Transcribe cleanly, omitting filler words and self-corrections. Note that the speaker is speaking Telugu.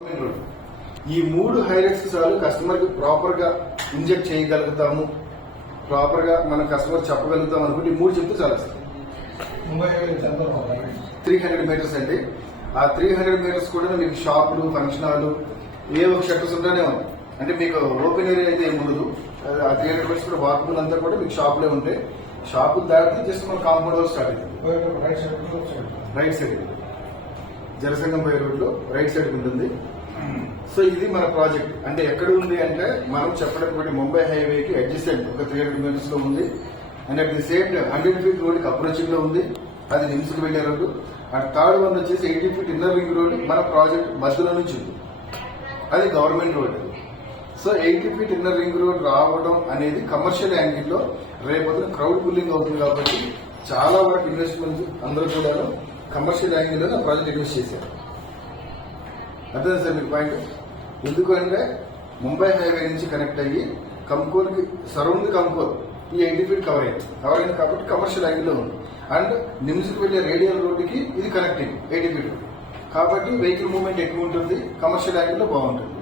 ఈ 3 హైలైట్స్ చాలు కస్టమర్ కి ప్రాపర్ గా ఇంజెక్ట్ చేయగలుగుతాము, ప్రాపర్ గా మన కస్టమర్ చెప్పగలుగుతాం అనుకుంటే ఈ 3 చెప్తే చాలు. 300 మీటర్స్ అండి. ఆ 300 మీటర్స్ కూడా మీకు షాపులు, ఫంక్షన్ హాల్ ఏ ఒక షట్టర్స్ ఉంటూనే ఉన్నాయి. అంటే మీకు ఓపెన్ ఏరియా అయితే ఏమి ఉండదు. ఆ 300 మీటర్స్ కూడా వాకబుల్ అంతా కూడా మీకు షాపులే ఉంటాయి. షాపులు దాటితే జస్ట్ మన కాంపౌండ్ వాళ్ళు స్టార్ట్ అవుతుంది. రైట్ సైడ్ జనసంఘం పోయే రోడ్ లో రైట్ సైడ్ ఉంటుంది. సో ఇది మన ప్రాజెక్ట్. అంటే ఎక్కడ ఉంది అంటే మనం చెప్పడం ముంబై హైవేకి అడ్జసెంట్ ఒక 300 మీటర్స్ లో ఉంది. And at the same 100 feet road approaching లో ఉంది. అది నిమ్స్ కు వెళ్లే రోడ్డు. ఆ థర్డ్ వన్ వచ్చేసి 80 ఫీట్ ఇన్నర్ రింగ్ రోడ్ మన ప్రాజెక్ట్ మధ్యలో నుంచి ఉంది. అది government road. So 80 feet inner ring road రావడం అనేది కమర్షియల్ యాంగిల్ లో రేపొద్దున క్రౌడ్ పుల్లింగ్ అవుతుంది కాబట్టి చాలా వరకు ఇన్వెస్ట్మెంట్ అందరూ కూడా కమర్షియల్ యాంగిల్ లో ప్రాజెక్ట్ ఇన్వెస్ట్ చేశారు. అర్థం సార్ మీకు పాయింట్. ఎందుకంటే ముంబై హైవే నుంచి కనెక్ట్ అయ్యి కంకోల్కి సరౌండ్ కంకోల్ ఈ 80 ఫీట్ కవర్ అయింది కాబట్టి కమర్షియల్ యాంగిల్ లో ఉంది. అండ్ నిమ్స్ కి వెళ్లే రేడియల్ రోడ్డుకి ఇది కనెక్టింగ్ 80 ఫీట్ కాబట్టి వెహికల్ మూవ్మెంట్ ఎక్కువ ఉంటుంది, కమర్షియల్ యాంగిల్ లో బాగుంటుంది.